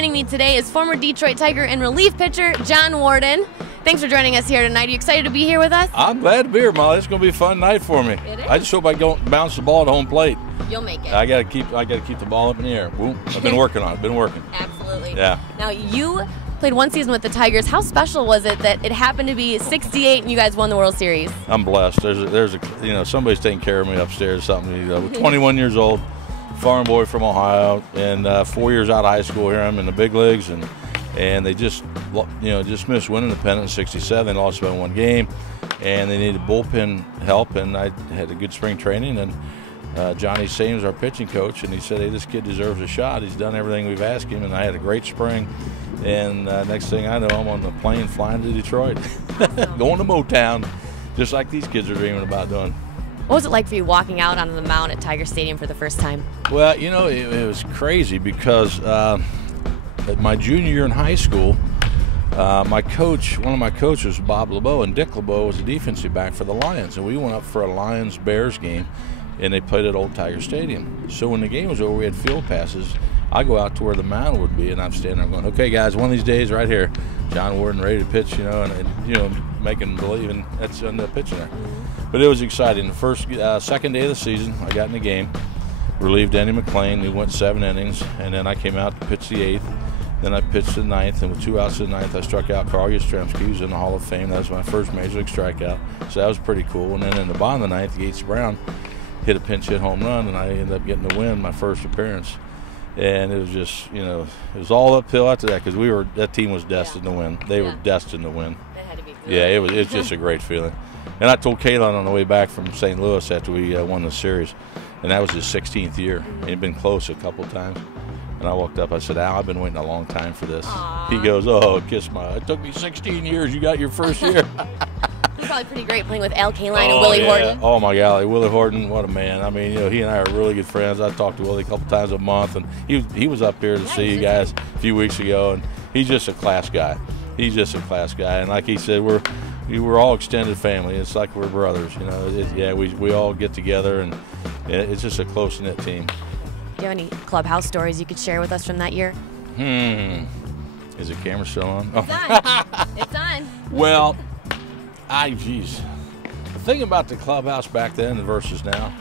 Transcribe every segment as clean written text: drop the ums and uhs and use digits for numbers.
Joining me today is former Detroit Tiger and relief pitcher Jon Warden. Thanks for joining us here tonight. Are you excited to be here with us? I'm glad to be here, Molly. It's going to be a fun night for me. It is. I just hope I don't bounce the ball at home plate. You'll make it. I got to keep the ball up in the air. Boom. I've been working on it. Been working. Absolutely. Yeah. Now you played one season with the Tigers. How special was it that it happened to be '68 and you guys won the World Series? I'm blessed. There's a somebody's taking care of me upstairs. Something. We're 21 years old, farm boy from Ohio, and 4 years out of high school. Here I'm in the big leagues, and they just missed winning the pennant in '67. They lost by one game, and they needed bullpen help. And I had a good spring training, and Johnny Sames, our pitching coach, and he said, "Hey, this kid deserves a shot. He's done everything we've asked him." And I had a great spring. And next thing I know, I'm on the plane flying to Detroit, going to Motown, just like these kids are dreaming about doing. What was it like for you walking out onto the mound at Tiger Stadium for the first time? Well, it was crazy because at my junior year in high school, one of my coaches was Bob LeBeau, and Dick LeBeau was a defensive back for the Lions. And we went up for a Lions-Bears game, and they played at Old Tiger Stadium. So when the game was over, we had field passes. I go out to where the mound would be, and I'm standing there going, "Okay, guys, one of these days, right here, Jon Warden ready to pitch," and making believe, and that's on the pitching there. But it was exciting. The second day of the season, I got in the game, relieved Danny McClain, who went 7 innings, and then I came out to pitch the 8th. Then I pitched the 9th, and with 2 outs in the 9th, I struck out Carl Yastrzemski, who's in the Hall of Fame. That was my first major league strikeout, so that was pretty cool. And then in the bottom of the 9th, Yates Brown hit a pinch hit home run, and I ended up getting the win my first appearance. And it was just, it was all uphill after that because that team was destined to win. They were destined to win. That had to be good. Yeah, it was just a great feeling. And I told Kalen on the way back from St. Louis after we won the series, and that was his 16th year. He'd been close a couple times. And I walked up, I said, "Al, I've been waiting a long time for this." Aww. He goes, "Oh, kiss my, it took me 16 years. You got your first year." It was probably pretty great playing with Al Kaline and Willie Horton. Oh my golly, Willie Horton, what a man! I mean, he and I are really good friends. I talked to Willie a couple times a month, and he was up here to see you guys a few weeks ago, and he's just a class guy. He's just a class guy, and like he said, we're all extended family. It's like we're brothers, we all get together, and it's just a close knit team. Do you have any clubhouse stories you could share with us from that year? Is the camera still on? It's on. It's on. Well. Geez. The thing about the clubhouse back then versus now,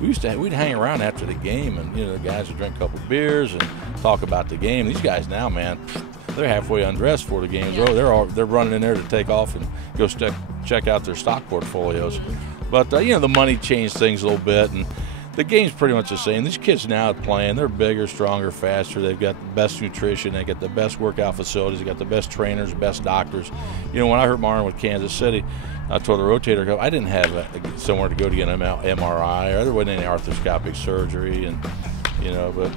we'd hang around after the game, and the guys would drink a couple beers and talk about the game. These guys now, man, they're halfway undressed before the game's over. They're running in there to take off and go check out their stock portfolios. But the money changed things a little bit, and the game's pretty much the same. These kids now playing, they're bigger, stronger, faster. They've got the best nutrition. They got the best workout facilities. They got the best trainers, best doctors. When I hurt my arm with Kansas City, I told the rotator, I didn't have somewhere to go to get an MRI, or there wasn't any arthroscopic surgery, and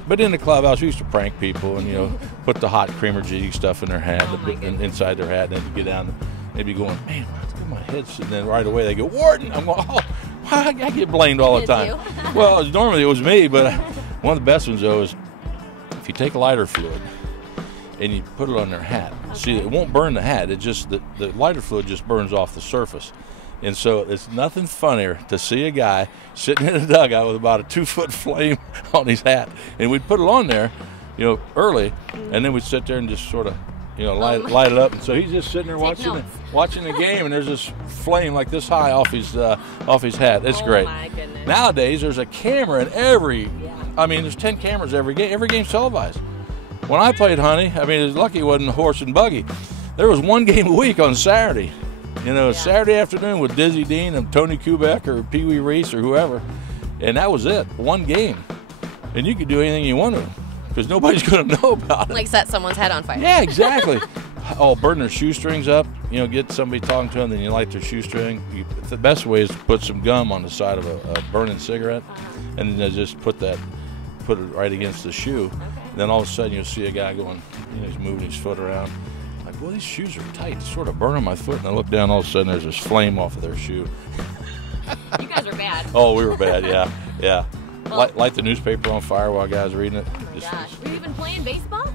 but in the clubhouse we used to prank people and put the hot creamer G stuff in their hat, inside their hat, and then get down. They'd be going, "Man, look at my head," and then right away they go, "Warden." I'm going, "Oh." I get blamed all the time. Well, normally it was me, but one of the best ones, though, is if you take lighter fluid and you put it on their hat. See, it won't burn the hat. It just the lighter fluid just burns off the surface. And so it's nothing funnier to see a guy sitting in a dugout with about a 2-foot flame on his hat. And we'd put it on there, early, and then we'd sit there and just sort of light it up, and so he's just sitting there watching the game, and there's this flame like this high off his hat. It's great. My goodness. Nowadays, there's a camera in every. I mean, there's 10 cameras every game. Every game's televised. When I played, honey, I mean, it's lucky it wasn't horse and buggy. There was one game a week on Saturday. Saturday afternoon with Dizzy Dean and Tony Kubek or Pee Wee Reese or whoever, and that was it. One game, and you could do anything you wanted, because nobody's going to know about it. Like set someone's head on fire. Yeah, exactly. Burn their shoestrings up. Get somebody talking to them, then you light their shoestring. The best way is to put some gum on the side of a burning cigarette, and then just put it right against the shoe. And then all of a sudden you'll see a guy going, he's moving his foot around. Like, well, these shoes are tight. It's sort of burning my foot. And I look down, all of a sudden there's this flame off of their shoe. You guys are bad. Oh, we were bad, yeah. Well, light the newspaper on fire while guys are reading it. Gosh, were you even playing baseball?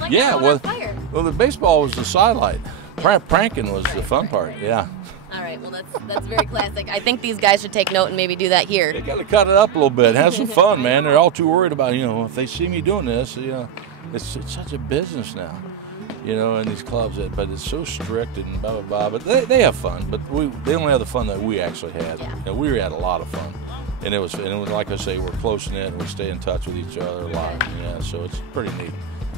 Well, the baseball was the sidelight. Pranking was the fun part. Yeah. All right. Well, that's very classic. I think these guys should take note and maybe do that here. They got to cut it up a little bit. Have some fun, man. They're all too worried about if they see me doing this, It's such a business now, you know, in these clubs. But it's so strict and blah blah blah. But they have fun. But they don't have the fun that we actually had. Yeah. You know, we had a lot of fun, and it was like I say, we're close knit and we stay in touch with each other a lot. Yeah, so it's pretty neat.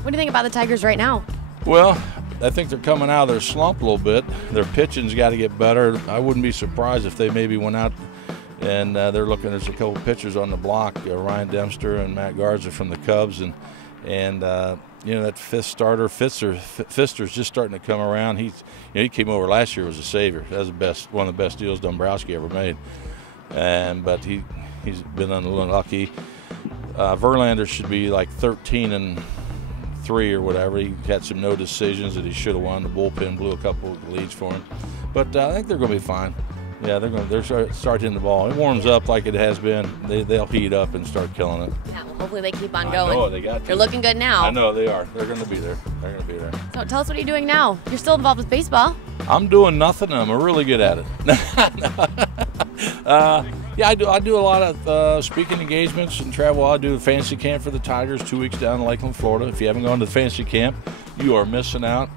What do you think about the Tigers right now? Well, I think they're coming out of their slump a little bit. Their pitching's got to get better. I wouldn't be surprised if they maybe went out and they're looking. There's a couple pitchers on the block, Ryan Dempster and Matt Garza from the Cubs, and you know, that fifth starter, Fister's just starting to come around. He came over last year, was a savior. That was one of the best deals Dombrowski ever made. But he's been unlucky. Verlander should be like 13-3 or whatever. He had some no decisions that he should have won. The bullpen blew a couple of leads for him, but I think they're going to be fine. Yeah, they're start hitting the ball. It warms up like it has been. They'll heat up and start killing it. Yeah, well, hopefully they keep on going. Oh, they got to. They're looking good now. I know they are. They're going to be there. They're going to be there. So tell us what you're doing now. You're still involved with baseball. I'm doing nothing. I'm really good at it. Yeah, I do a lot of speaking engagements and travel. I do a fantasy camp for the Tigers 2 weeks down in Lakeland, Florida. If you haven't gone to the fantasy camp, you are missing out.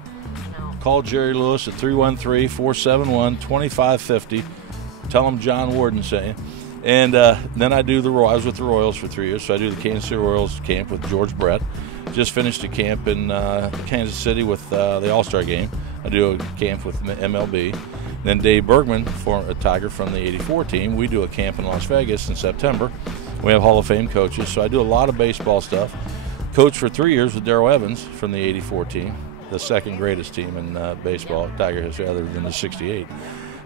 Call Jerry Lewis at 313-471-2550. Tell him Jon Warden sent you. And then I was with the Royals for 3 years, so I do the Kansas City Royals camp with George Brett. Just finished a camp in Kansas City with the All-Star game. I do a camp with MLB. Then Dave Bergman, a Tiger from the '84 team, we do a camp in Las Vegas in September. We have Hall of Fame coaches, so I do a lot of baseball stuff. Coached for 3 years with Darrell Evans from the '84 team, the second greatest team in baseball, Tiger history, other than the '68.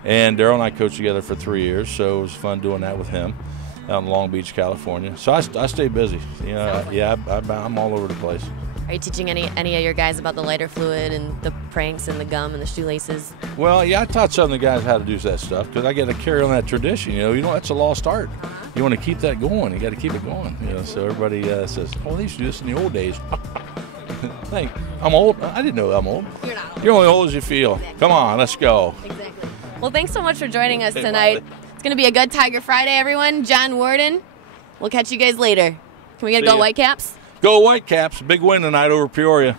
And Darrell and I coached together for 3 years, so it was fun doing that with him out in Long Beach, California. So I stay busy. You know, I'm all over the place. Are you teaching any of your guys about the lighter fluid and the pranks and the gum and the shoelaces? Well, yeah, I taught some of the guys how to do that stuff because I got to carry on that tradition. You know, that's a lost art. You want to keep that going. You got to keep it going. You know, so everybody says, "Oh, they used to do this in the old days." Hey, I'm old. I didn't know I'm old. You're not old. You're only old as you feel. Exactly. Come on, let's go. Exactly. Well, thanks so much for joining us Hey, tonight. Molly. It's going to be a good Tiger Friday, everyone. Jon Warden. We'll catch you guys later. Can we get a See go ya. Whitecaps? Go Whitecaps. Big win tonight over Peoria.